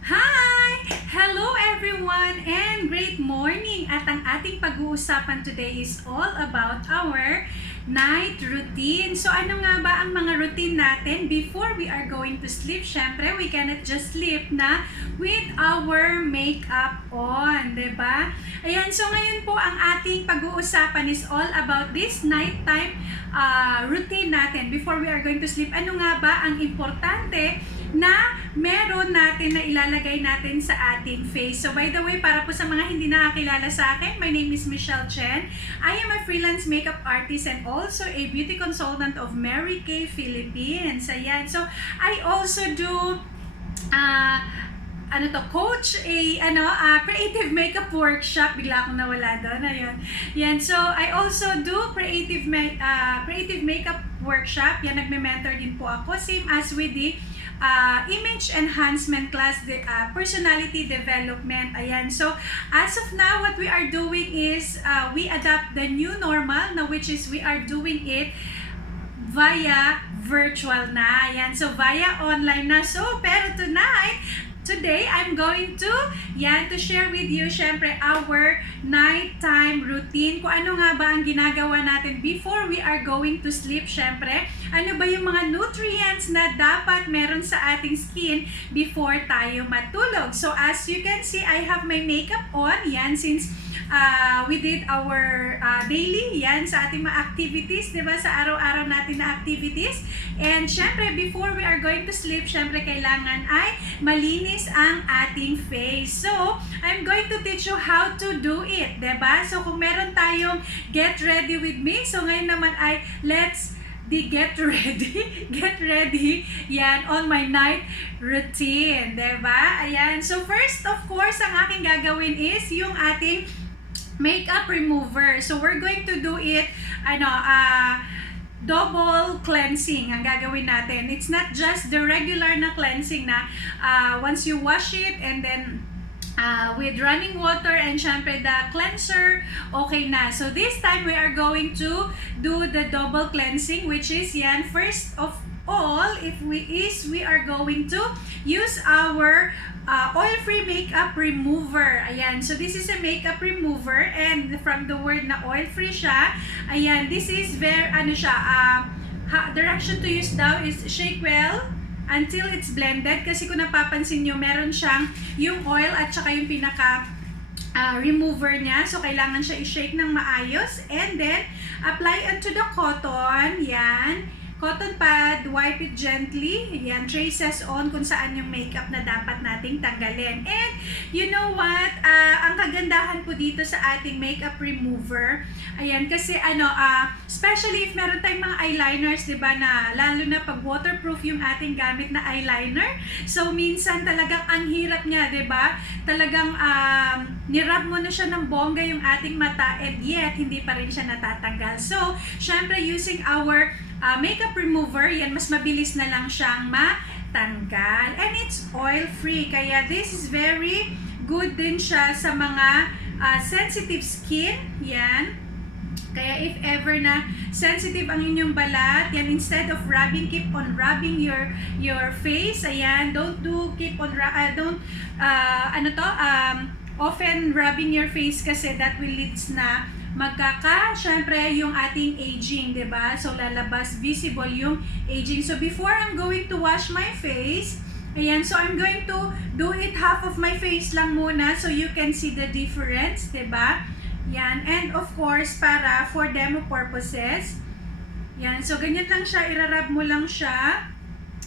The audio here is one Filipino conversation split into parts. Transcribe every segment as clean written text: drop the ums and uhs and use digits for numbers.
Hi! Hello everyone and great morning! At ang ating pag-uusapan today is all about our night routine. So ano nga ba ang mga routine natin before we are going to sleep? Syempre, we cannot just sleep na with our makeup on, 'di ba? Ayan, so ngayon po ang ating pag-uusapan is all about this nighttime routine natin before we are going to sleep. Ano nga ba ang importante na meron natin na ilalagay natin sa ating face. So by the way, para po sa mga hindi nakakilala sa akin, my name is Michelle Chen. I am a freelance makeup artist and also a beauty consultant of Mary Kay Philippines. Ayan. So I also do coach creative makeup workshop. Bigla akong nawala doon. Ayun. Yan. So, I also do creative makeup workshop. Yan, nagme-mentor din po ako. Same as with the image enhancement class, the personality development. Ayan. So, as of now, what we are doing is we adapt the new normal, na which is we are doing it via virtual na. Ayan. So, via online na. So, pero today, I'm going to share with you, syempre, our nighttime routine. Kung ano nga ba ang ginagawa natin before we are going to sleep, syempre. Ano ba yung mga nutrients na dapat meron sa ating skin before tayo matulog. So, as you can see, I have my makeup on. Yan, since we did our daily, yan, sa ating mga activities, di ba? Sa araw-araw natin na activities. And, syempre, before we are going to sleep, syempre, kailangan ay malinis ang ating face. So, I'm going to teach you how to do it, diba? So, kung meron tayong get ready with me, so ngayon naman ay get ready, yan, on my night routine, diba? Ayan, so first, of course, ang aking gagawin is yung ating makeup remover. So, we're going to do it, double cleansing ang gagawin natin. It's not just the regular na cleansing na once you wash it and then with running water and syempre the cleanser, okay na. So this time we are going to do the double cleansing, which is yan, first of all, we are going to use our oil-free makeup remover. Ayan, so this is a makeup remover and from the word na oil-free siya, ayan, this is very, direction to use daw is shake well until it's blended. Kasi kung napapansin nyo, meron siyang yung oil at saka yung pinaka remover niya. So, kailangan siya i-shake ng maayos and then apply onto the cotton. Yan. Cotton pad, wipe it gently. Yan, traces on kung saan yung makeup na dapat nating tanggalin. And, you know what? Ang kagandahan po dito sa ating makeup remover, ayan, kasi especially if meron tayong mga eyeliners, diba, na lalo na pag waterproof yung ating gamit na eyeliner. So, minsan talagang ang hirap niya, diba? Talagang nirub mo na siya ng bongga yung ating mata and yet, hindi pa rin siya natatanggal. So, syempre, using our makeup remover, yan, mas mabilis na lang siyang matanggal. And it's oil-free, kaya this is very good din siya sa mga sensitive skin, yan. Kaya if ever na sensitive ang inyong balat, yan, instead of keep on rubbing your face, ayan, often rubbing your face kasi that will leads na syempre, yung ating aging, diba? So, lalabas, visible yung aging. So, before I'm going to wash my face, ayan, so I'm going to do it half of my face lang muna so you can see the difference, diba? Yan, and of course, for demo purposes, yan, so ganyan lang siya, irarab mo lang siya.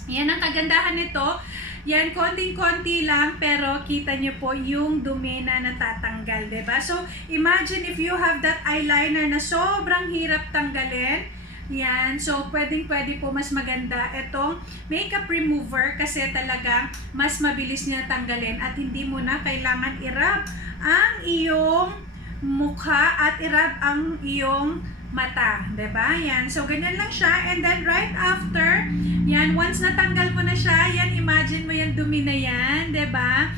Yan ang kagandahan nito. Yan, konting-konti lang, pero kita nyo po yung dumi na natatanggal, diba? So, imagine if you have that eyeliner na sobrang hirap tanggalin. Yan, so pwede po mas maganda itong makeup remover kasi talagang mas mabilis niya tanggalin at hindi mo na kailangan i-rub ang iyong mukha at i-rub ang iyong mata, diba? Yan. So, ganyan lang siya. And then, right after, yan, once natanggal mo na siya, yan, imagine mo yan, dumi na yan, diba?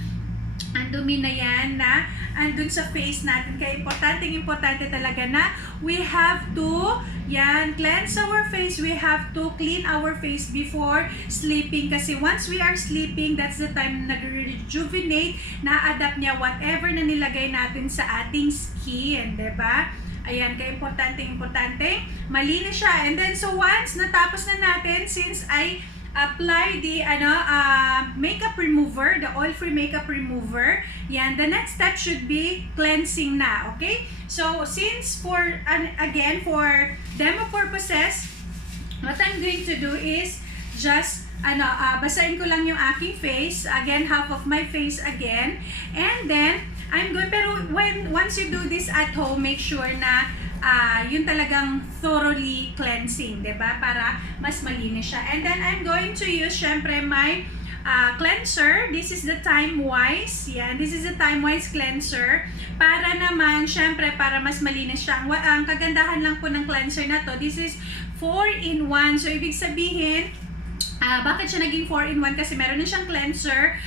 ang dumi na yan na andun sa face natin. Kaya importante talaga na we have to cleanse our face. We have to clean our face before sleeping. Kasi once we are sleeping, that's the time na nag-rejuvenate, na-adapt niya whatever na nilagay natin sa ating skin. Diba? Ayan, kaya importante, malinis siya. And then, so once natapos na natin, since I apply the makeup remover, the oil-free makeup remover. Yan, the next step should be cleansing na, okay? So, since for demo purposes, what I'm going to do is just basahin ko lang yung aking face, again, half of my face again, and then pero once you do this at home, make sure na yun talagang thoroughly cleansing, diba? Para mas malinis siya. And then, I'm going to use, syempre, my cleanser. This is the Time Wise. Yan, this is the Time Wise cleanser. Para naman, syempre, para mas malinis siya. Ang kagandahan lang po ng cleanser na to, this is 4-in-1. So, ibig sabihin, bakit siya naging 4-in-1? Kasi meron na siyang cleanser,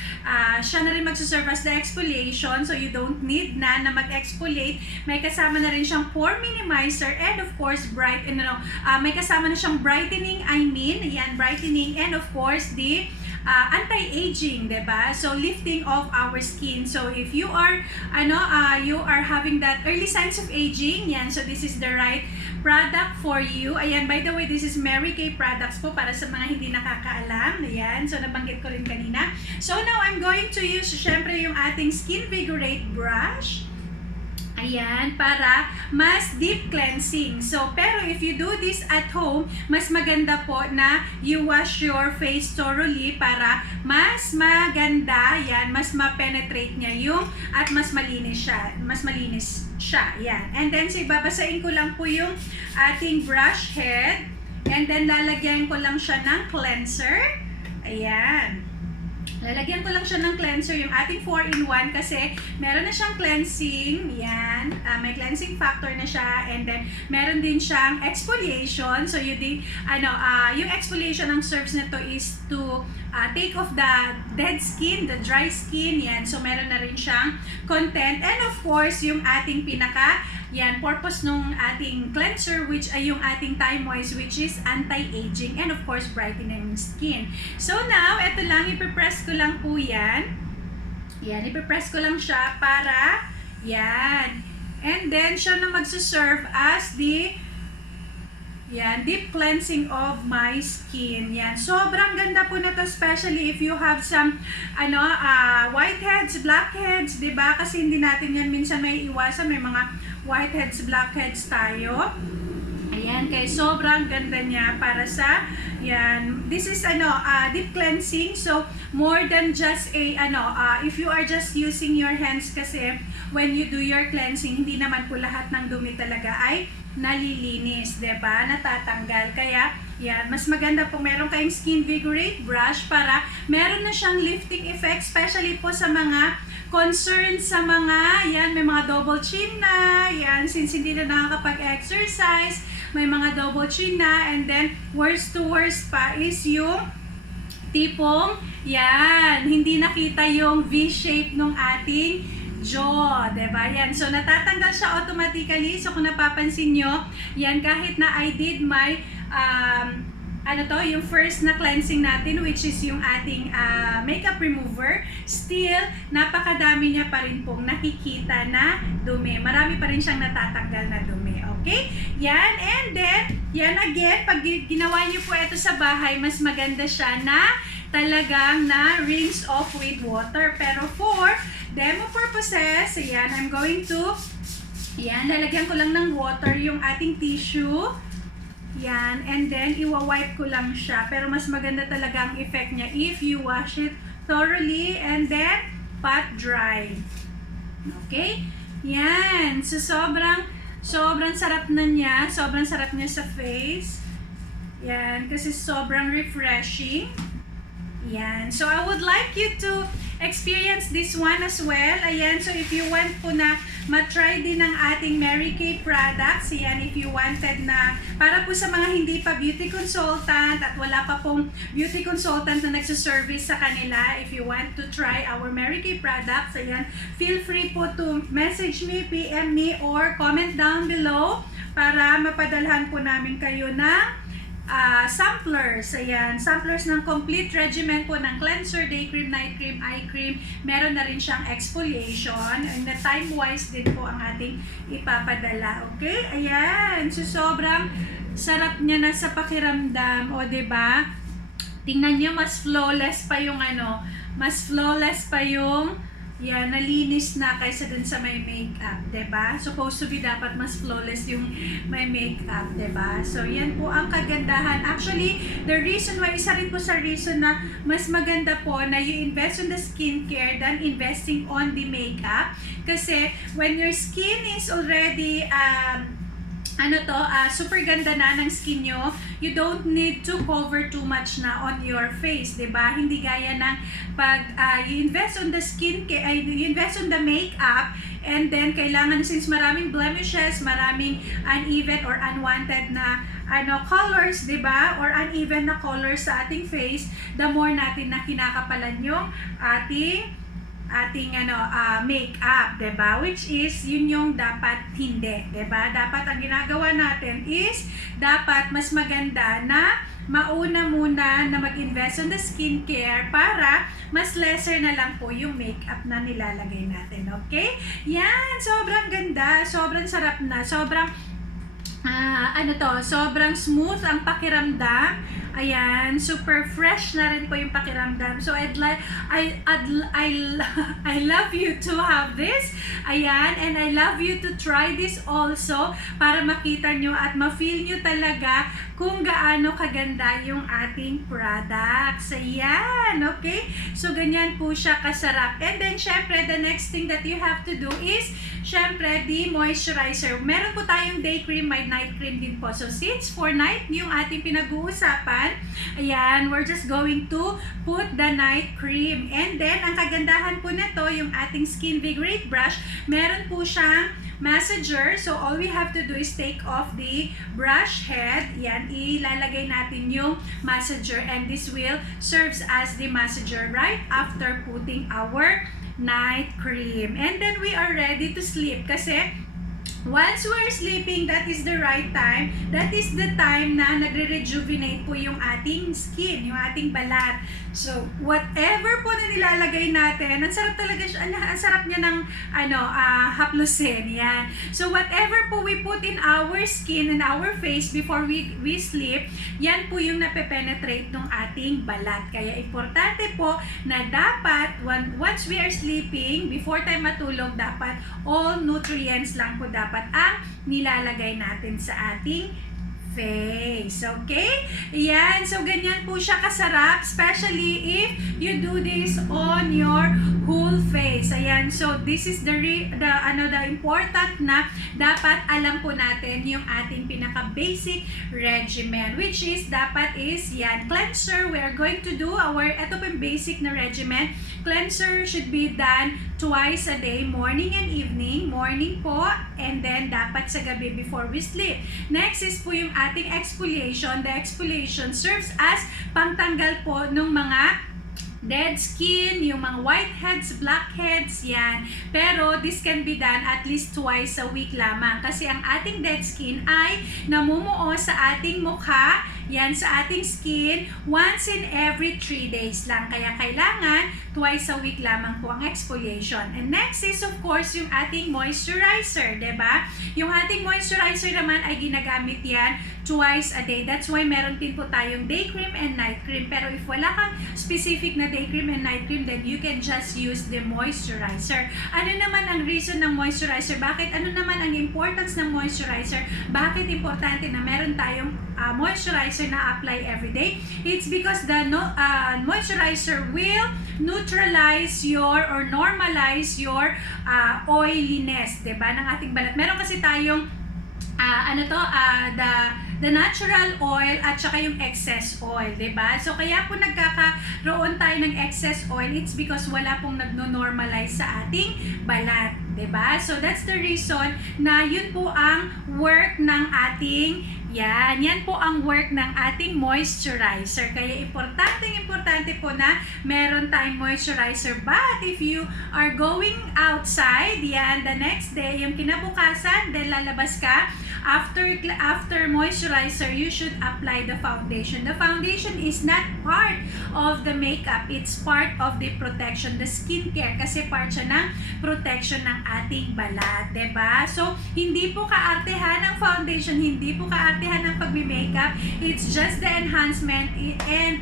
siya na rin magsuserve as the exfoliation, so you don't need na mag-exfoliate. May kasama na rin siyang pore minimizer, and of course, may kasama na siyang brightening, brightening, and of course, the anti-aging, diba? So, lifting of our skin. So, if you are, you are having that early signs of aging, so this is the right product for you. Ayan, by the way, this is Mary Kay products po para sa mga hindi nakakaalam. Ayan, so nabanggit ko rin kanina. So, now I'm going to use, syempre, yung ating Skin Vigorate brush. Ayan, para mas deep cleansing. So, pero if you do this at home, mas maganda po na you wash your face thoroughly para mas maganda, mas ma-penetrate niya at mas malinis siya. Yan. And then, so ibabasain ko lang po yung ating brush head. And then, lalagyan ko lang siya ng cleanser. Ayan. Lalagyan ko lang siya ng cleanser, yung ating 4-in-1 kasi meron na siyang cleansing, may cleansing factor na siya, and then meron din siyang exfoliation. So yung exfoliation ng serves na to is to take off the dead skin, the dry skin, so meron na rin siyang content, and of course yung ating purpose nung ating cleanser, which ay yung ating Time Wise, which is anti-aging and of course brightening skin. So now, eto lang, ipipress ko lang po yan. Ipipress ko lang siya para, and then siya na magsuserve as the deep cleansing of my skin. Sobrang ganda po na to, especially if you have some whiteheads, blackheads, diba? Kasi hindi natin yan minsan may iwasan, may mga whiteheads, blackheads tayo. Ayan, kaya sobrang ganda niya para sa this is deep cleansing. So more than just if you are just using your hands, kasi when you do your cleansing, hindi naman po lahat ng dumi talaga ay nalilinis, diba? Natatanggal. Kaya mas maganda po meron kayong Skin Vigorate brush para meron na siyang lifting effect, especially po sa mga concerned sa mga, may mga double chin na, since hindi na nakakapag-exercise, may mga double chin na, and then worst to worst pa is yung tipong, hindi nakita yung V-shape ng ating jaw, diba? So natatanggal siya automatically. So kung napapansin nyo, kahit na I did my yung first na cleansing natin, which is yung ating makeup remover, still, napakadami niya pa rin pong nakikita na dumi. Marami pa rin siyang natatanggal na dumi. Okay? And then, again, pag ginawa niyo po ito sa bahay, mas maganda siya na talagang na rinse off with water. Pero for demo purposes, I'm going to, lalagyan ko lang ng water yung ating tissue. And then iwa-wipe ko lang siya. Pero mas maganda talaga ang effect niya if you wash it thoroughly and then pat dry. Okay? So sobrang sarap na niya. Sobrang sarap niya sa face. Kasi sobrang refreshing. So I would like you to experience this one as well. Ayan, so if you want po na matry din ng ating Mary Kay products, ayan, if you wanted na, para po sa mga hindi pa beauty consultant at wala pa pong beauty consultant na nagsaservice sa kanila, if you want to try our Mary Kay products, ayan, feel free po to message me, PM me, or comment down below para mapadalhan po namin kayo ng samplers. Ayan, samplers ng complete regimen po ng cleanser, day cream, night cream, eye cream. Meron na rin siyang exfoliation. And na time-wise din po ang ating ipapadala. Okay? Ayan. So, sobrang sarap niya na sa pakiramdam. O, diba? Tingnan niyo, mas flawless pa yung mas flawless pa yung yan, nalinis na kaysa dun sa may makeup, diba? Supposed to be dapat mas flawless yung may makeup, diba? So, yan po ang kagandahan. Actually, the reason why, isa rin po sa reason na mas maganda po na you invest on the skincare than investing on the makeup. Kasi, when your skin is already, super ganda na ng skin nyo, you don't need to cover too much na on your face, diba? Hindi gaya ng pag you invest on the skincare, you invest on the makeup, and then kailangan, since maraming blemishes, maraming uneven or unwanted na colors, diba? Or uneven na colors sa ating face, the more natin na kinakapalan yung ating makeup, diba? Which is, yun yung dapat hindi, diba? Dapat ang ginagawa natin is, dapat mas maganda na mauna muna na mag-invest on the skincare para mas lesser na lang po yung makeup na nilalagay natin, okay? Yan, sobrang ganda, sobrang sarap na, sobrang sobrang smooth ang pakiramdam. Ayan, super fresh na rin po yung pakiramdam. So I love you to have this. Ayan, and I love you to try this also para makita nyo at ma-feel nyo talaga kung gaano kaganda yung ating products. Ayan, okay? So ganyan po siya kasarap. And then syempre, the next thing that you have to do is syempre, the moisturizer. Meron po tayong day cream, may night cream din po. So since for night yung ating pinag-uusapan, ayan, we're just going to put the night cream. And then, ang kagandahan po nito, yung ating Skin Vigorate brush, meron po siyang massager. So, all we have to do is take off the brush head. Yan, ilalagay natin yung massager. And this will serves as the massager right after putting our night cream. And then, we are ready to sleep. Kasi, once we're sleeping, that is the right time. That is the time na nagre-rejuvenate po yung ating skin, yung ating balat. So, whatever po na nilalagay natin, ang sarap talaga siya, ang sarap niya ng haplusin, yan. So, whatever po we put in our skin and our face before we sleep, yan po yung nape-penetrate ng ating balat. Kaya, importante po na dapat, once we are sleeping, before tayo matulog, dapat all nutrients lang po dapat ang nilalagay natin sa ating face. Okay? Yan. So, ganyan po siya kasarap, especially if you do this on your whole face. Ayan. So, this is the important na dapat alam po natin yung ating pinaka-basic regimen, which is, dapat is, yan, cleanser. We are going to do ito po yung basic na regimen. Cleanser should be done twice a day, morning and evening. Morning po, and then dapat sa gabi before we sleep. Next is po yung ating exfoliation. The exfoliation serves as pangtanggal po ng mga dead skin, yung mga whiteheads, blackheads, yan. Pero this can be done at least twice a week lamang. Kasi ang ating dead skin ay namumuo sa ating mukha, yan, sa ating skin, once in every 3 days lang. Kaya kailangan twice a week lamang po ang exfoliation. And next is of course yung ating moisturizer, diba? Yung ating moisturizer naman ay ginagamit yan twice a day. That's why meron din po tayong day cream and night cream. Pero if wala kang specific na day cream and night cream, then you can just use the moisturizer. Ano naman ang reason ng moisturizer? Bakit? Ano naman ang importance ng moisturizer? Bakit importante na meron tayong moisturizer na apply every day? It's because the moisturizer will neutralize or normalize your oiliness, diba, ng ating balat. Meron kasi tayong the natural oil at saka yung excess oil, diba? So kaya po nagkakaroon tayo ng excess oil, it's because wala pong nagno-normalize sa ating balat, diba? So that's the reason na yun po ang work ng ating yan po ang work ng ating moisturizer. Kaya importante po na meron tayong moisturizer. But if you are going outside, yan, the next day, yung kinabukasan, then lalabas ka, after moisturizer, you should apply the foundation. The foundation is not part of the makeup. It's part of the protection, the skincare, kasi part siya ng protection ng ating balat, diba? So, hindi po kaartehan ng foundation, hindi po kaartehan ng pagbi-makeup. It's just the enhancement and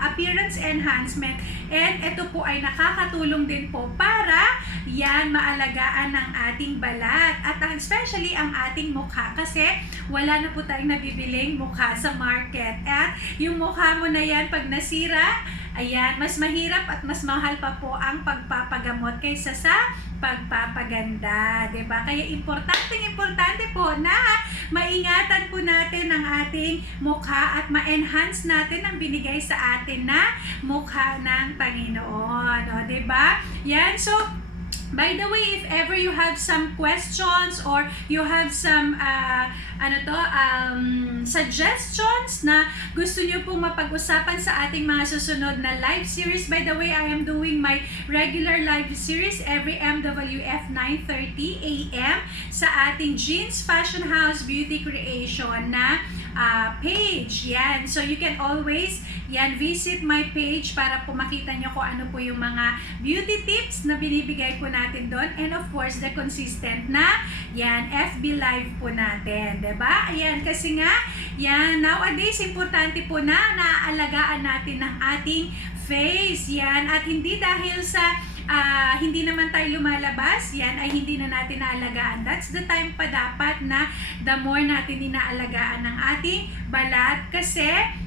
appearance enhancement. And ito po ay nakakatulong din po para yan maalagaan ng ating balat at especially ang ating mukha, kasi wala na po tayong nabibiling mukha sa market. At yung mukha mo na yan pag nasira, ayan, mas mahirap at mas mahal pa po ang pagpapagamot kaysa sa pagpapaganda, diba? Kaya importante po na maingatan po natin ang ating mukha at ma-enhance natin ang binigay sa atin na mukha ng Panginoon, o, diba? Yan, so by the way, if ever you have some questions or you have some suggestions na gusto nyo pong mapag-usapan sa ating mga susunod na live series, by the way, I am doing my regular live series every MWF 9:30 AM sa ating Jeans Fashion House Beauty Creation na page. Yan. So you can always visit my page para po makita nyo kung ano po yung mga beauty tips na binibigay po natin doon. And of course, the consistent na FB live po natin. Diba? Ayan. Kasi nga, nowadays, importante po na naaalagaan natin ng ating face. Yan. At hindi dahil sa hindi naman tayo lumalabas, yan ay hindi na natin naalagaan. That's the time pa dapat na the more natin inaalagaan ng ating balat, kasi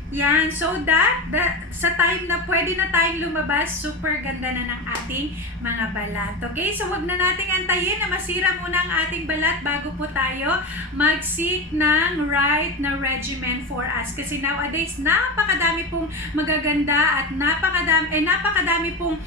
yan, so that sa time na pwede na tayong lumabas, super ganda na ng ating mga balat. Okay, so wag na nating antayin na masira muna ang ating balat bago po tayo mag-seek ng right na regimen for us. Kasi nowadays, napakadami pong magaganda at napakadami pong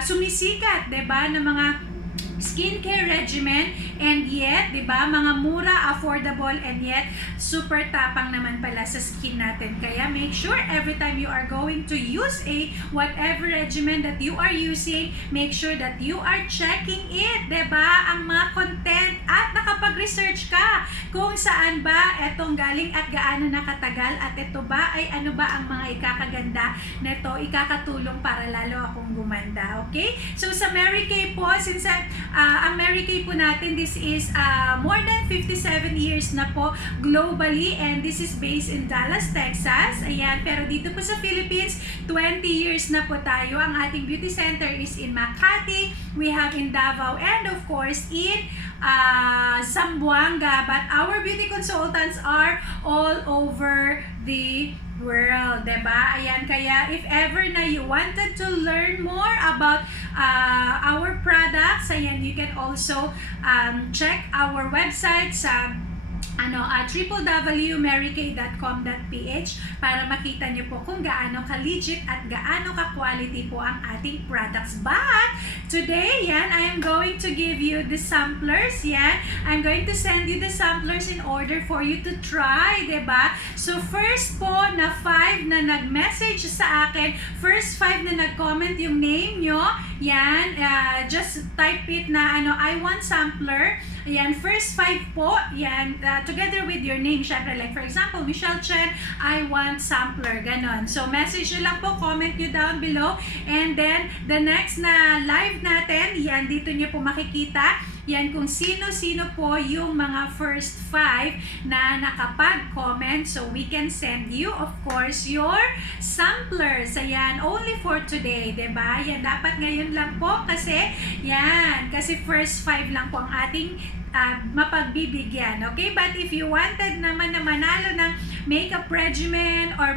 sumisikat, diba, na mga skincare regimen, and yet, diba, mga mura, affordable, and yet super tapang naman pala sa skin natin. Kaya make sure every time you are going to use whatever regimen that you are using, make sure that you are checking it, diba, ang mga content, at nakapag-research ka kung saan ba etong galing at gaano nakatagal, at ito ba ay ano ba ang mga ikakaganda nito, ikakatulong para lalo akong gumanda. Okay? So sa Mary Kay po, since ang Mary Kay po natin, this is more than 57 years na po globally, and this is based in Dallas, Texas. Ayan, pero dito po sa Philippines, 20 years na po tayo. Ang ating beauty center is in Makati, we have in Davao, and of course in Zamboanga. But our beauty consultants are all over the world, diba? Ayan, kaya if ever na you wanted to learn more about our products, ayan, you can also check our website sa www.marykay.com.ph para makita nyo po kung gaano ka-legit at gaano ka-quality po ang ating products. But today, I am going to give you the samplers. I'm going to send you the samplers in order for you to try, diba? So first po na 5 na nag-message sa akin, first 5 na nag-comment yung name nyo, just type it na I want sampler. Ayan, first 5 po, together with your name, syempre, like for example, Michelle Chen, I want sampler, ganon. So, message nyo lang po, comment nyo down below, and then, the next na live natin, dito nyo po makikita, kung sino-sino po yung mga first 5 na nakapag-comment, so we can send you, of course, your samplers. Ayan, only for today, diba? Dapat ngayon lang po, kasi, kasi first 5 lang po ang ating mapagbibigyan, okay? But if you wanted naman na manalo ng makeup regimen or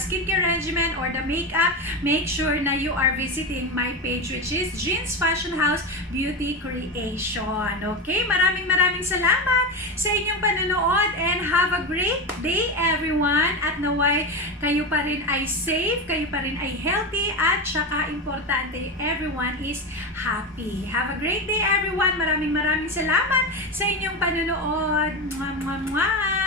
skincare regimen or the makeup, make sure na you are visiting my page, which is Jeans Fashion House Beauty Creation. Okay? Maraming salamat sa inyong panonood and have a great day everyone, at naway kayo pa rin ay safe, kayo pa rin ay healthy, at saka importante, everyone is happy. Have a great day everyone. Maraming salamat sa inyong panonood. Mwah, mwah, mwah.